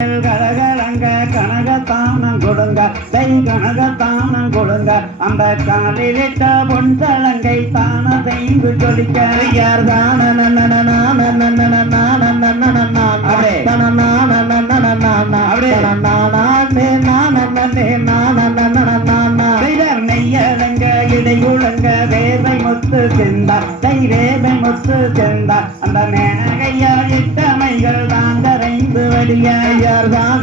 கரகலங்க கனகத்தானம் கொடுங்க தை கனகத்தானம் கொடுங்க அந்த காலிலிட்ட பொன்சலங்கை தான செய்து சொல்லிக்க யார் தான நெய்யலங்க இடையுழங்க வேதை முத்து செந்தா தை வேதை முத்து செந்தா அந்த மேனகையா இட்டமைகள் தான் கரைந்து வழியார் தான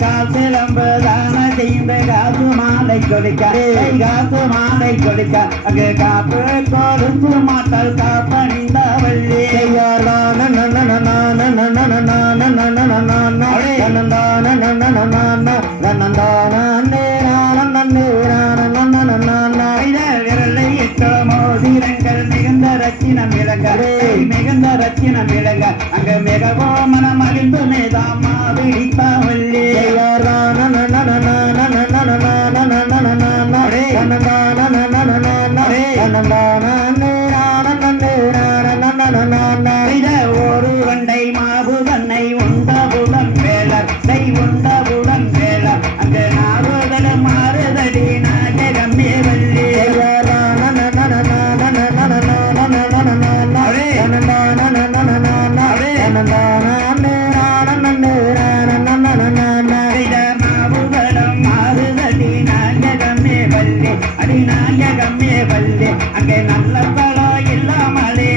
காசிலம்பு தான செய்த காசு மாலை கொடுக்க காசு மாலை கொடுக்க அங்கு காப்பு கொடுத்து மாட்டல் காப்பணிந்த வள்ளி மோதிரங்கள் மிகுந்த ரத்தினம் இழங்க மிகுந்த ரத்தினம் இழங்க அங்க மிகவோ மனம் அழிந்து மேதாம் மாவிடித்த வள்ளி ஒரு வண்டை மாவு தன்னை உண்டவுடன் வேளர் கை உண்டவுடன் வேளர் அங்கு நாறுதல மாறுதடி நாகமே வள்ளி அடி நாயகமே வள்ளி அங்கே நல்ல தளம் இல்லாமலே